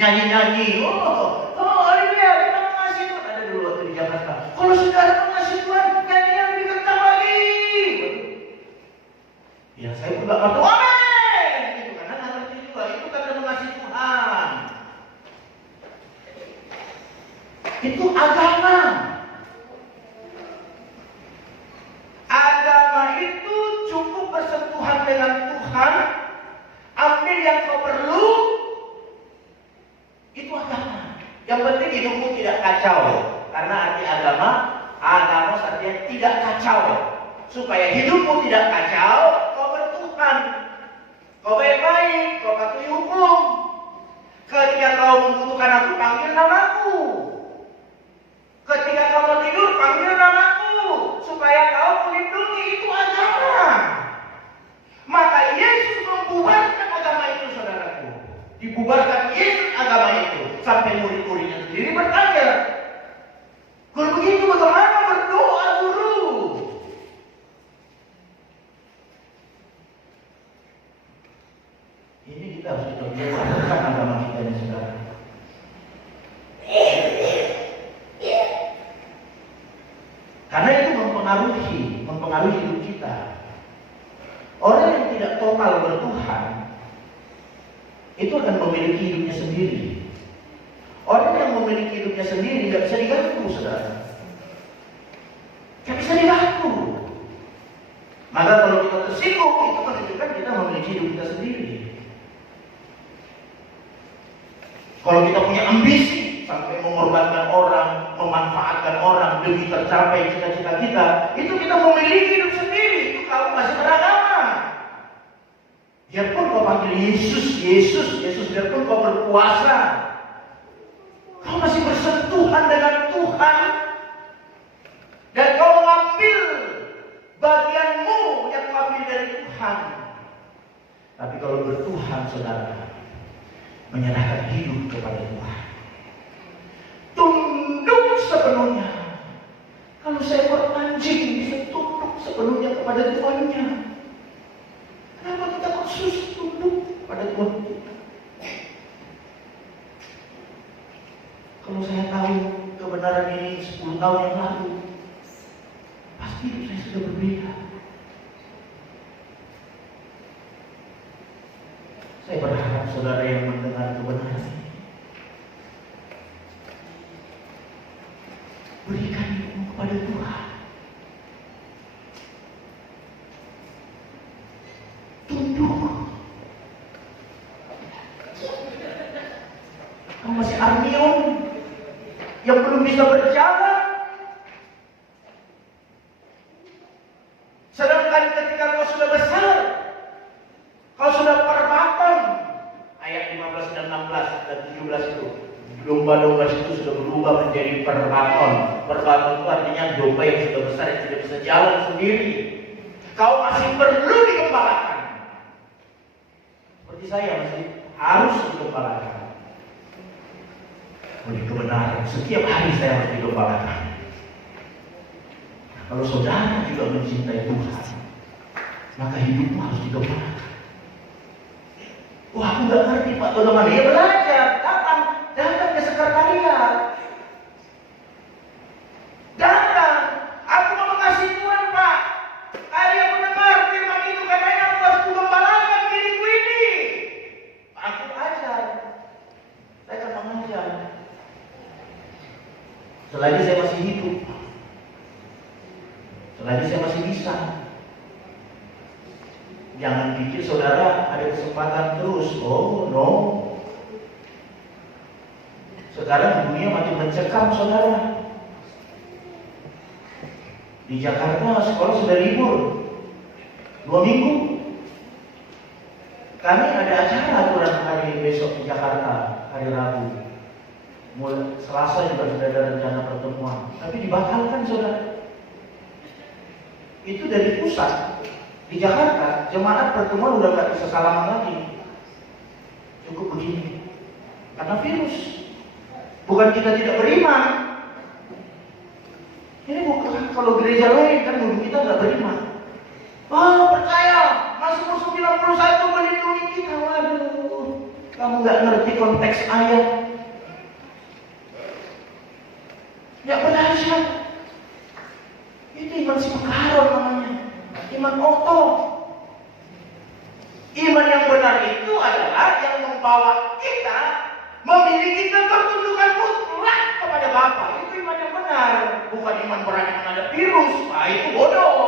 Nyanyi-nyanyi, haleluya, kita mengasihi Tuhan. Ada dulu waktu di Jakarta. Kalau saudara mengasihi Tuhan, nyanyinya lebih kencang lagi. Ya saya pun gak ngerti, amin. Itu karena gak ngerti juga, itu karena mengasihi Tuhan. Itu agama. Agama itu cukup bersentuhan dengan Tuhan, ambil yang kau perlu, itu agama. Yang penting hidupmu tidak kacau. Karena arti agama artinya tidak kacau. Supaya hidupmu tidak kacau, kau bertuhan, kau baik-baik, kau patuhi hukum. Ketika kau membutuhkan aku, panggil namaku. Ketika kau mau tidur, panggil namaku. Supaya kau melindungi, itu agama. Maka Yesus membubarkan agama itu, saudaraku. Dibubarkan Yesus agama itu. Sampai murid-muridnya sendiri bertanya, kalau begitu bagaimana berdoa, guru? Ini kita harus bubarkan agama kita ini, saudara. Karena itu mempengaruhi hidup kita. Orang yang tidak total bertuhan itu akan memiliki hidupnya sendiri. Orang yang memiliki hidupnya sendiri tidak bisa diganggu, saudara. Tidak bisa diganggu. Maka kalau kita tersinggung, itu menunjukkan kita memiliki hidup kita sendiri. Kalau kita punya ambisi sampai mengorbankan orang, memanfaatkan orang demi tercapai cita-cita kita, itu kita memiliki hidup sendiri. Itu kalau masih beragama. Biarpun kau panggil Yesus, biarpun kau berpuasa, kau masih bersentuhan dengan Tuhan, dan kau mengambil bagianmu yang kau ambil dari Tuhan. Tapi kalau bertuhan, saudara, menyerahkan hidup kepada Tuhan, tunduk sepenuhnya. Kalau seekor anjing bisa tunduk sepenuhnya kepada tuannya, kenapa kita khusus tunduk pada Tuhan kita? Kalau saya tahu kebenaran ini 10 tahun yang lalu, pasti hidup saya sudah berbeda. Saya berharap saudara yang mendengar kebenaran ini, berikan hidupmu kepada Tuhan. Tunduk. Kamu masih armion yang belum bisa berjalan. Sedangkan ketika kau sudah besar, kau sudah perbaton. Ayat 15 dan 16 dan 17 itu, domba-domba itu sudah berubah menjadi perbaton. Perbaton itu artinya domba yang sudah besar, yang sudah bisa jalan sendiri. Kau masih perlu digembalakan. Seperti saya masih harus digembalakan. Oleh kebenaran, setiap hari saya harus digembalakan. Kalau saudara juga mencintai Tuhan, maka hidupmu harus digembalakan. Wah, aku gak ngerti Pak, bagaimana? Ya belajar, datang ke sekretariat. Datang, aku mau mengasihi Tuhan Pak. Tadi aku dengar firman itu, katanya aku harus menggembalakan diriku ini. Aku ajar, saya akan mengajar. Selagi saya masih hidup, selagi saya masih bisa. Jangan pikir saudara ada kesempatan terus. Oh no. Sekarang dunia makin mencekam, saudara. Di Jakarta sekolah sudah libur 2 minggu. Kami ada acara aturan hari besok di Jakarta, hari Rabu. Mulai Selasa juga sudah ada rencana pertemuan, tapi dibatalkan saudara. Itu dari pusat. Di Jakarta jemaat pertemuan udah gak bisa salaman lagi. Cukup begini. Karena virus. Bukan kita tidak beriman. Ini bukan kalau gereja lain kan dulu kita nggak beriman. Oh percaya, Mazmur 91 melindungi kita. Waduh, kamu nggak ngerti konteks ayat. Ya benar sih. Itu iman si pekaron namanya. Iman oto. Iman yang benar itu adalah yang membawa kita memiliki ketertundukan mutlak kepada Bapa. Itu iman yang benar. Bukan iman berani menghadap virus. Nah itu bodoh.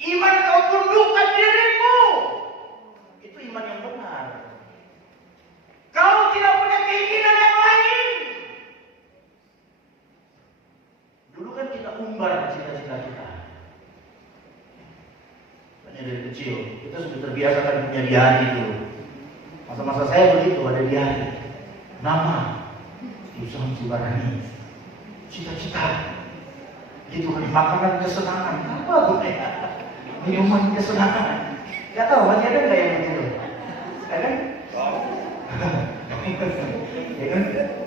Iman kau tundukkan dirimu. Itu iman yang benar. Kau tidak punya keinginan yang lain. Dulu kan kita umbar cita-cita kita. Banyak dari kecil. Kita sudah terbiasa kan punya diari itu. Masa-masa saya begitu, ada diari. Nama Yusuf Subarani. Cita-cita. Itu kan makanan kesenangan. Apa gunanya? Minuman kesenangan. Gak tahu masih ada nggak yang begitu? Ada? Ya kan?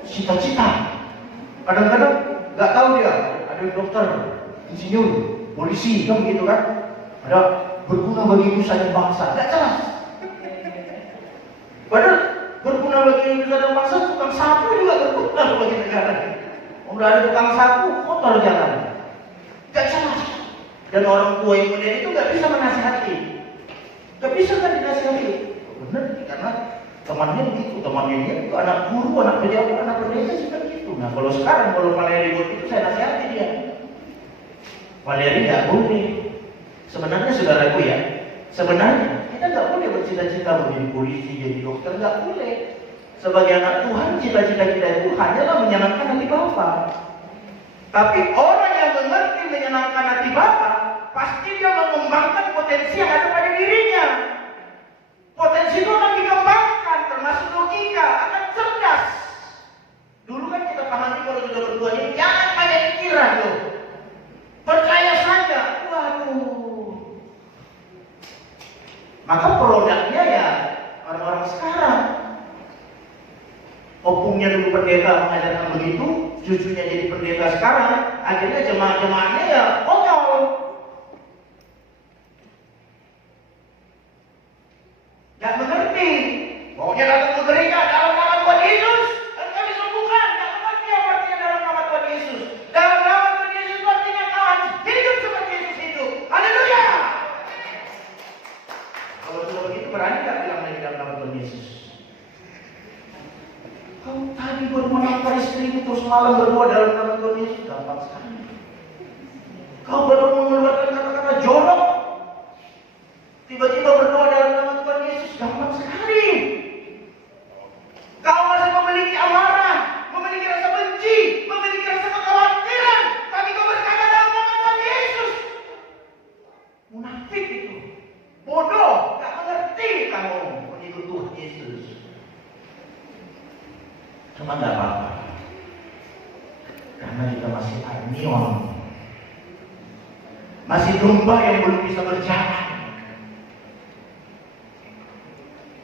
Cita-cita. Kadang-kadang nggak tahu dia. Ada dokter, insinyur, polisi, kan begitu kan? Ada berguna bagi nusa dan bangsa. Nggak jelas. Padahal berguna bagi nusa dan bangsa, tukang sapu juga berguna bagi negara. Udah ada tukang sapu, kotor jalan. Gak jelas. Dan orang tua yang mulia itu gak bisa menasihati. Gak bisa kan dinasihati. Benar, karena temannya begitu. Temannya dia itu anak guru, anak pejabat, anak pendeta juga gitu. Nah kalau sekarang, kalau Valeri buat itu saya nasihati dia. Valeri gak boleh. Sebenarnya saudaraku ya, sebenarnya kita gak boleh bercita-cita menjadi polisi, jadi dokter, gak boleh. Sebagai anak Tuhan, cita-cita kita itu hanyalah menyenangkan hati Bapa. Tapi orang yang mengerti menyenangkan hati Bapa, pasti dia mengembangkan potensi yang ada pada dirinya. Potensi itu akan dikembangkan, termasuk logika, akan cerdas. Dulu kan kita pahami kalau sudah berdua ini, jangan banyak pikiran loh. Percaya saja. Waduh. Maka produknya ya orang-orang sekarang. Opungnya dulu pendeta mengajarkan begitu, cucunya jadi pendeta sekarang, akhirnya jemaah-jemaahnya ya konyol. Gak mengerti. Pokoknya datang ke gereja dalam nama Tuhan Yesus, engkau disembuhkan. Gak mengerti apa artinya dalam nama Tuhan Yesus. Dalam nama Tuhan Yesus itu artinya kau harus hidup seperti Yesus hidup. Haleluya. Kalau sudah begitu berani gak bilang lagi dalam nama Tuhan Yesus? Kau tadi baru menangkap istrimu terus malam berdua dalam nama Tuhan Yesus, gampang sekali. Kau baru mengeluarkan kata-kata jorok, tiba-tiba berdoa dalam nama Tuhan Yesus, gampang sekali. Kau masih memiliki amarah, memiliki rasa benci, memiliki rasa kekhawatiran, tapi kau berkata dalam nama Tuhan Yesus. Munafik itu, bodoh, gak mengerti kamu mengikut Tuhan Yesus. Cuma nggak apa-apa, karena kita masih arnion, masih domba yang belum bisa berjalan.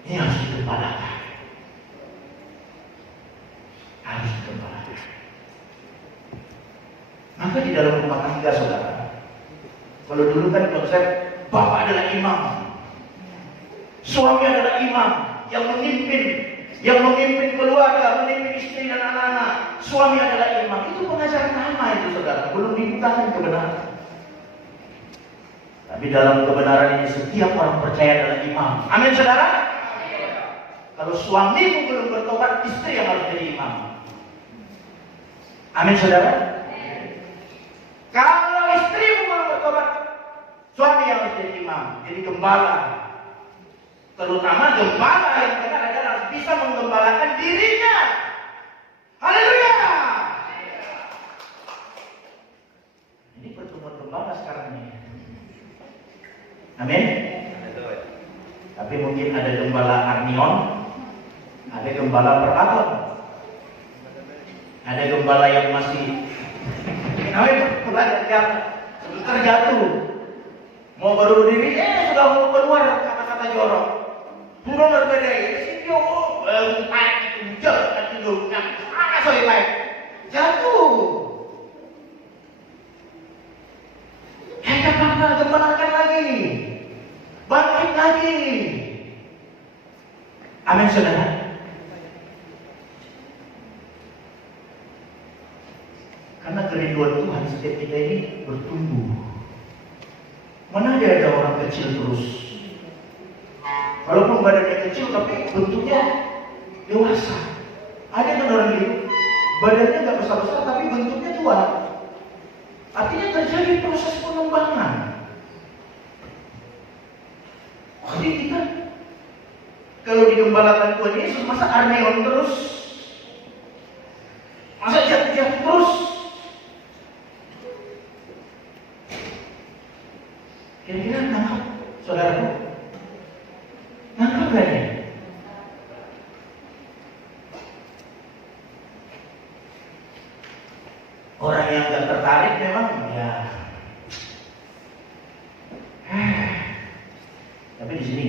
Ini harus digembalakan, harus digembalakan. Maka di dalam rumah tangga saudara, kalau dulu kan konsep bapak adalah imam, suami adalah imam yang memimpin keluarga, memimpin istri dan anak-anak. Suami adalah imam. Itu pengajaran lama itu saudara, belum dibukakan kebenaran. Tapi dalam kebenaran ini setiap orang percaya adalah imam. Amin saudara. Kalau suamimu belum bertobat, istri yang harus jadi imam. Amin saudara. Kalau istrimu belum bertobat, suami yang harus jadi imam, jadi gembala. Terutama gembala yang benar adalah bisa menggembalakan dirinya. Haleluya. Ini pertemuan Amin. Tapi mungkin ada gembala Arnion, ada gembala Peraton, ada gembala yang masih terjatuh, mau baru diri, sudah mau keluar kata-kata jorok. Sudah berbeda ini, jatuh. Kita gembalakan lagi, bangkit lagi. Amin saudara. Karena kerinduan Tuhan setiap kita ini bertumbuh. Mana ada orang kecil terus. Walaupun badannya kecil tapi bentuknya dewasa. Ada kan orang gitu, badannya nggak besar-besar tapi bentuknya tua. Artinya terjadi proses pengembangan. Jadi kita kalau digembalakan Tuhan Yesus, masa Arneon terus? Masa jatuh-jatuh terus? Kira-kira nangkap, saudaraku? Nangkap gak ya? Orang yang gak tertarik memang ya. Tapi di sini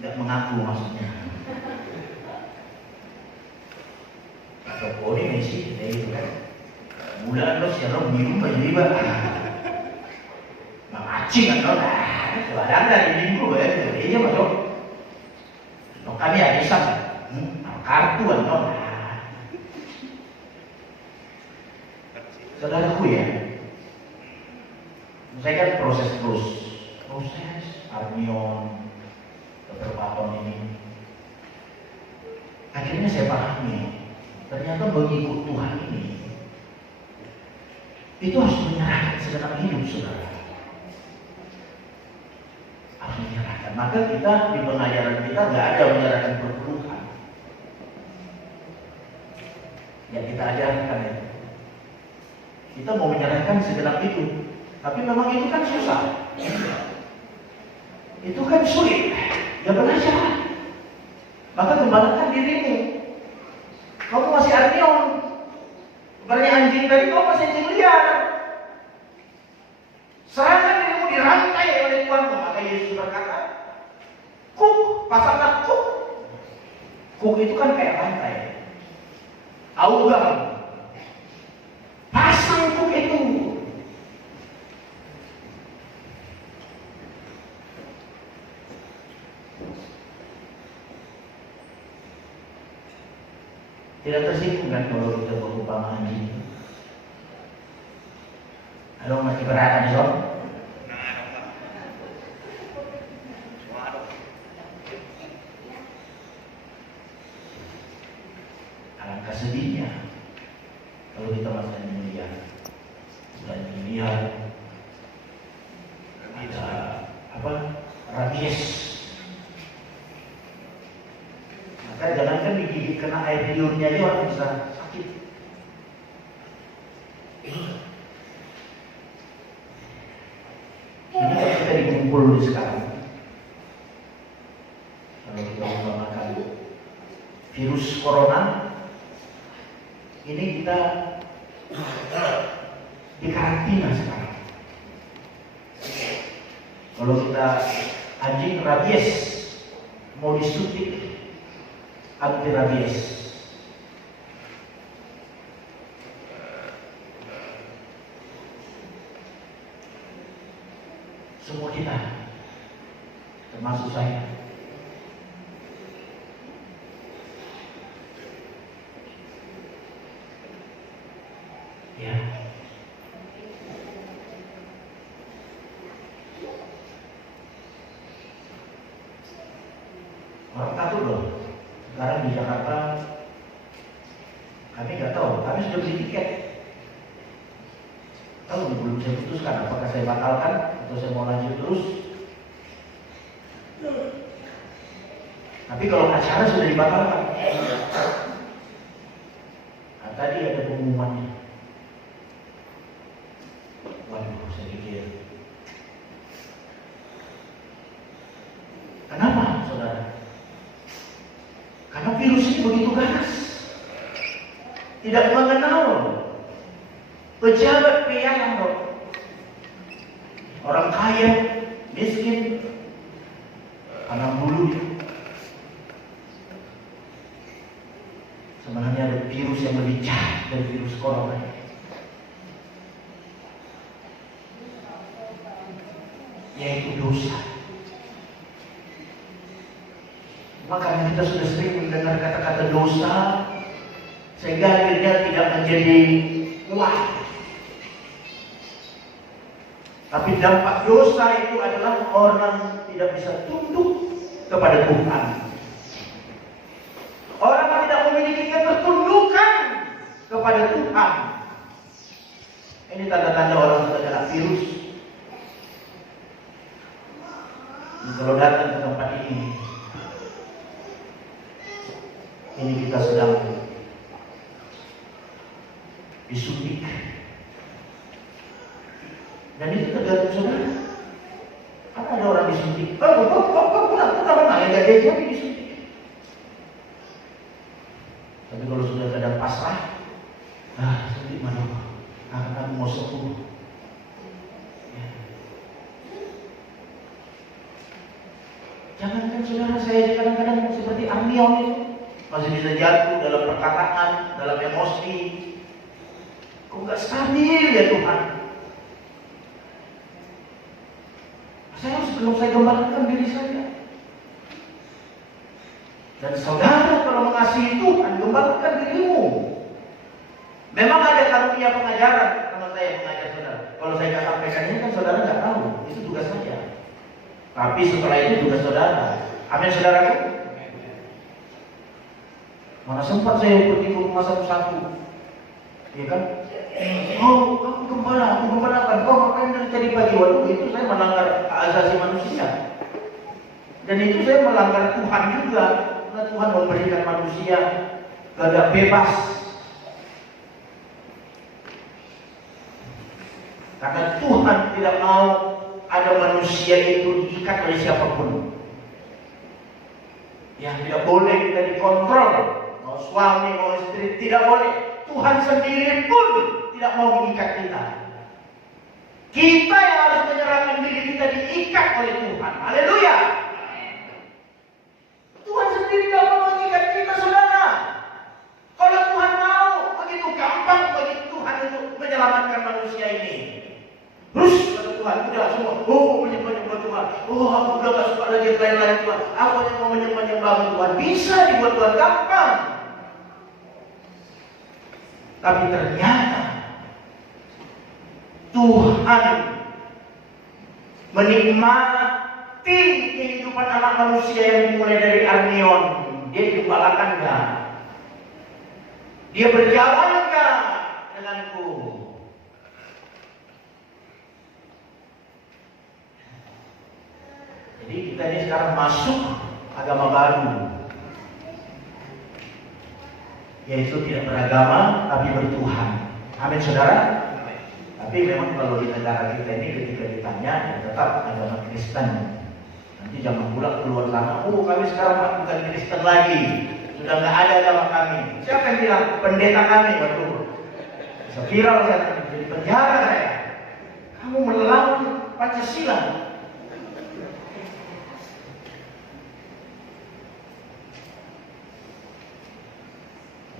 nggak mengaku maksudnya. Atau kode nih sih, kayak gitu kan. Bulan lo siapa minum baju riba? Acing kan, ada dari minggu ya, iya masuk. Lo kami ada isap, kartu kan, saudaraku ya. Saya kan proses Arnion, beberapa tahun ini. Akhirnya saya pahami, ternyata mengikut Tuhan ini, itu harus menyerahkan segenap hidup saudara. Harus menyerahkan. Maka kita di pengajaran kita nggak ada menyerahkan perpuluhan. Yang kita ajarkan ya. Kita mau menyerahkan segenap hidup, tapi memang itu kan susah. Itu kan sulit. Ya belajar. Maka gembalakan dirimu. Kamu masih Arnion. Bukannya anjing tadi, kamu masih anjing liar. Serahkan dirimu dirantai oleh Tuhan. Maka Yesus berkata, kuk, pasanglah kuk. Kuk itu kan kayak rantai. Augang. Pasang kuk itu. Tidak tersinggung kan kalau kita berupa anjing. Halo masih berat nih sob. Alangkah sedihnya kalau kita masih melihat dan melihat kita rabies. Maka jangankan digigit kena air liurnya aja orang bisa sakit. Ini kalau kita dikumpul sekarang, kalau kita menggunakan virus corona, ini kita dikarantina sekarang. Kalau kita anjing rabies mau disuntik anti rabies, semua kita, termasuk saya, ya. Orang takut loh. Sekarang di Jakarta, kami nggak tahu, kami sudah beli tiket. Tahu belum saya putuskan apakah saya batalkan atau saya mau lanjut terus. Tapi kalau acara sudah dibatalkan, nah, tadi ada pengumumannya. Waduh, saya pikir virus ini begitu ganas. Tidak mengenal pejabat pialang dok. Orang kaya, miskin, anak bulu. Sebenarnya ada virus yang lebih jahat dari virus corona. Yaitu dosa. Makanya kita sudah sering mendengar kata-kata dosa, sehingga akhirnya tidak menjadi kuat. Tapi dampak dosa itu adalah orang tidak bisa tunduk kepada Tuhan. Orang tidak memiliki ketertundukan kepada Tuhan. Ini tanda-tanda orang sudah kena virus. Kalau datang ke tempat ini kita sedang disuntik. Dan itu tergantung saudara. Kan ada orang disuntik. Pulang, ya gak dia disuntik. Tapi kalau sudah kadang pasrah, suntik mana? Aku mau sembuh. Jangankan saudara, saya kadang-kadang seperti Arnion itu masih bisa jatuh dalam perkataan, dalam emosi. Kok gak stabil ya Tuhan? Belum saya gembalakan diri saya. Dan saudara kalau mengasihi Tuhan, gembalakan dirimu. Memang ada karunia pengajaran kalau saya mengajar saudara. Kalau saya nggak sampaikan ini kan saudara nggak tahu. Itu tugas saya. Tapi setelah itu tugas saudara. Amin saudaraku. Mana sempat saya ikut rumah satu-satu. Iya kan? Oh, kamu gembala, aku gembalakan. Kau ngapain dari tadi pagi? Waduh, itu saya melanggar asasi manusia. Dan itu saya melanggar Tuhan juga. Karena Tuhan memberikan manusia gagah bebas. Karena Tuhan tidak mau ada manusia itu diikat oleh siapapun. Yang tidak boleh kita dikontrol. Mau suami, mau istri, tidak boleh. Tuhan sendiri pun tidak mau mengikat kita. Kita yang harus menyerahkan diri kita diikat oleh Tuhan. Haleluya. Tuhan sendiri tidak mau mengikat kita, saudara. Kalau Tuhan mau, begitu gampang bagi Tuhan untuk menyelamatkan manusia ini. Terus kata Tuhan, udah semua. Menyembah Tuhan. Aku udah gak suka lagi lain-lain Tuhan. Aku hanya mau menyembah Tuhan. Bisa dibuat Tuhan gampang. Tapi ternyata Tuhan menikmati kehidupan anak manusia yang dimulai dari Arnion. Dia digembalakan enggak? Dia berjalan enggak denganku? Jadi kita ini sekarang masuk agama baru, yaitu tidak beragama tapi bertuhan. Amin saudara. Tapi memang kalau di negara kita ini ketika ditanya ya tetap agama Kristen. Nanti zaman pulang keluar sana, kami sekarang bukan Kristen lagi, sudah nggak ada agama kami. Siapa yang bilang? Pendeta kami. Waduh, bisa viral saya, jadi penjara saya. Kamu melawan Pancasila.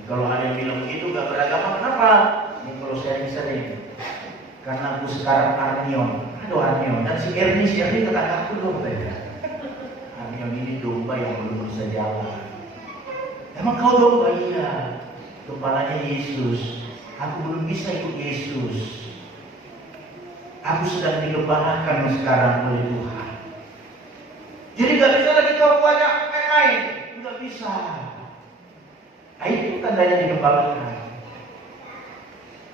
Kalau ada yang bilang begitu gak beragama, kenapa? Ini kalau sharing-sharing. Karena aku sekarang Arnion. Aduh Arnion. Dan si Ernie tetangga aku dong. Arnion ini domba yang belum bisa jalan. Emang kau domba? Iya. Gembalanya Yesus. Aku belum bisa ikut Yesus. Aku sedang digembalakan sekarang oleh Tuhan. Jadi gak bisa lagi kau banyak main-main. Gak bisa. Nah, itu tandanya digembalakan.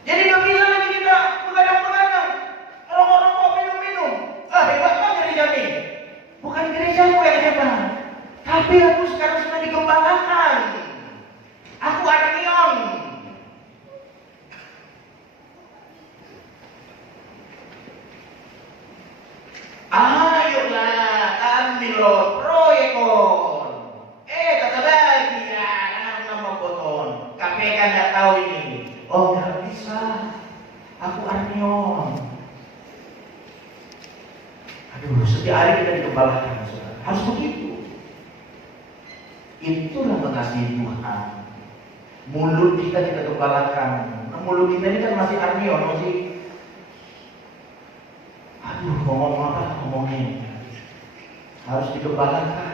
Jadi gak bisa lagi kita begadang-begadang. Orang-orang kok minum-minum. Hebat kan gereja ini? Bukan gerejaku yang hebat, tapi aku sekarang sudah digembalakan. Aku Arnion. Ayolah, ambil loh proyekon. Kata bagian. kau ini. Oh, nggak bisa. Aku Arnion. Aduh, setiap hari kita digembalakan, saudara. Harus begitu. Itulah mengasihi Tuhan. Mulut kita gembalakan. Nah, mulut kita ini kan masih Arnion, masih aduh, ngomong apa ngomongin. Harus digembalakan.